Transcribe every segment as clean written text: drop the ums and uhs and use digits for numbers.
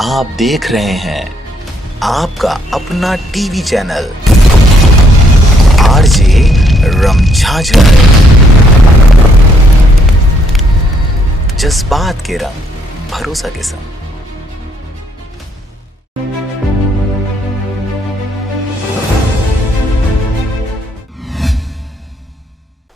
आप देख रहे हैं आपका अपना टीवी चैनल आरजे रमझाझर, जज्बात के रंग भरोसा के संग।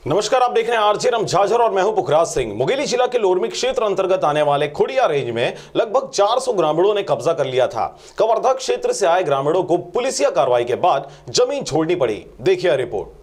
नमस्कार, आप देख रहे हैं आरजे रमझाझर और मैं हूं पुखराज सिंह। मुंगेली जिला के लोरमी क्षेत्र अंतर्गत आने वाले खुड़िया रेंज में लगभग 400 ग्रामीणों ने कब्जा कर लिया था। कवर्धा क्षेत्र से आए ग्रामीणों को पुलिसिया कार्रवाई के बाद जमीन छोड़नी पड़ी। देखिए रिपोर्ट।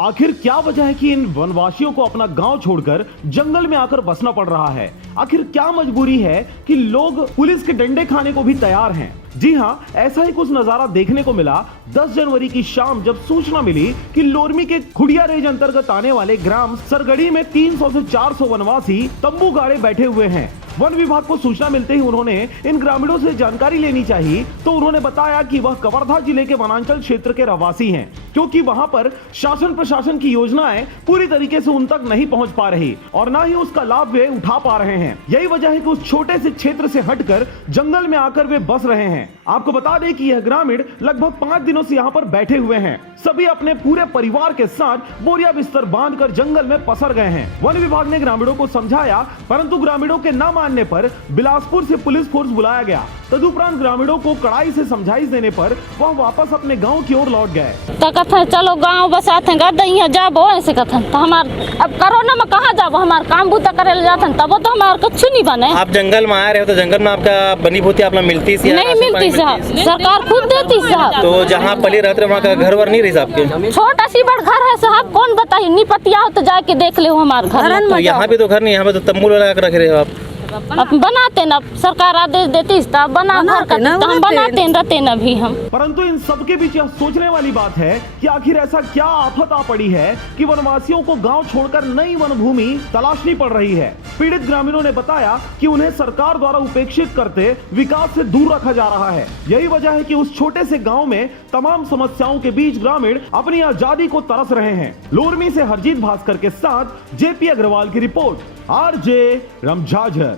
आखिर क्या वजह है कि इन वनवासियों को अपना गांव छोड़कर जंगल में आकर बसना पड़ रहा है? आखिर क्या मजबूरी है कि लोग पुलिस के डंडे खाने को भी तैयार हैं? जी हां, ऐसा ही कुछ नजारा देखने को मिला 10 जनवरी की शाम, जब सूचना मिली कि लोरमी के खुड़िया रेंज अंतर्गत आने वाले ग्राम सरगढ़ी में 300 से 400 वनवासी तंबू गाड़े बैठे हुए हैं। वन विभाग को सूचना मिलते ही उन्होंने इन ग्रामीणों से जानकारी लेनी चाहिए, तो उन्होंने बताया कि वह कवर्धा जिले के वनांचल क्षेत्र के रहवासी हैं, क्योंकि वहां पर शासन प्रशासन की योजनाएं पूरी तरीके से उन तक नहीं पहुंच पा रही और ना ही उसका लाभ वे उठा पा रहे हैं। यही वजह है कि उस छोटे से क्षेत्र से हटकर जंगल में आकर वे बस रहे हैं। आपको बता दें कि यह ग्रामीण लगभग 5 दिनों से यहाँ पर बैठे हुए हैं। सभी अपने पूरे परिवार के साथ बोरिया बिस्तर बांधकर जंगल में पसर गए हैं। वन विभाग ने ग्रामीणों को समझाया, परंतु ग्रामीणों के न मानने पर बिलासपुर से पुलिस फोर्स बुलाया गया। तदुपरांत ग्रामीणों को कड़ाई से समझाइश देने पर वह वापस अपने गांव की ओर लौट गए। तो कथा चलो गांव बसाते हैं, जाबो ऐसे कथन तो हमार अब कोरोना में कहाँ जाबो, हमार काम बूता करे जाते तब तो हमार कुछ नहीं बने। आप जंगल में आ रहे हो तो जंगल में आपका बनी भूति आप मिलती नहीं मिलती साहब, सरकार खुद देती साहब। तो जहाँ पली रहते वहाँ का घर वर नहीं रही आपके? छोटा सी बड़ घर है साहब, कौन बताइए, नहीं पतिया हो तो जाके देख ले हमारे घर। तो यहाँ भी तो घर नहीं, यहाँ पे तो तंबू लगा कर रख रहे हो आप। अब बनाते न, सरकार आदेश देती तब बना घर का, तो हम बनाते रहते न भी हम। परंतु इन सबके बीच यह सोचने वाली बात है कि आखिर ऐसा क्या आफत आ पड़ी है कि वनवासियों को गांव छोड़कर नई वन भूमि तलाशनी पड़ रही है। पीड़ित ग्रामीणों ने बताया कि उन्हें सरकार द्वारा उपेक्षित करते विकास से दूर रखा जा रहा है। यही वजह है कि उस छोटे से गाँव में तमाम समस्याओं के बीच ग्रामीण अपनी आजादी को तरस रहे हैं। लोरमी से हरजीत भास्कर के साथ जेपी अग्रवाल की रिपोर्ट, आरजे रमझाझर।